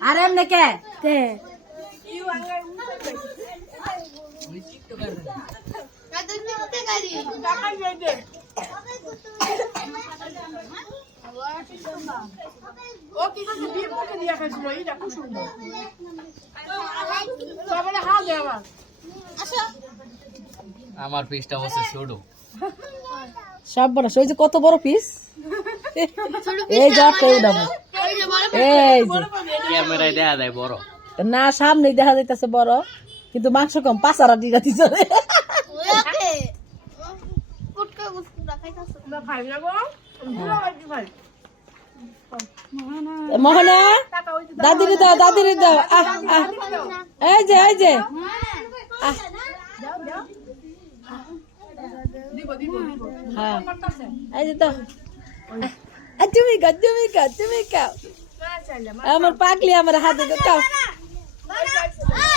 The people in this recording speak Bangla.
আর এমনি কে? কে? ও কি করছে বিয়ে মুখে দিয়ে খাইছিল এইটা খুব সুন্দর সবাই হাত দেওয়া। আমার পিসটা হচ্ছে ছোট। সব বড় ওই যে কত বড় পিস এই যে একটা উঠাবো এই যে ক্যামেরায় দেখা যায় বড়। না সামনে দেখা যাইতেছে বড় কিন্তু মাংস কম পাঁচারা দিটা দিছে। মোহনা দাদিরে দাও দাদিরে দাও আহ আহ। এই যে এই যে। দিব দিব হ্যাঁ। এই যে আহ, তুমি খাও তুমি খাও তুমি খাও। আমার পাকলি আমার হাতে খাও।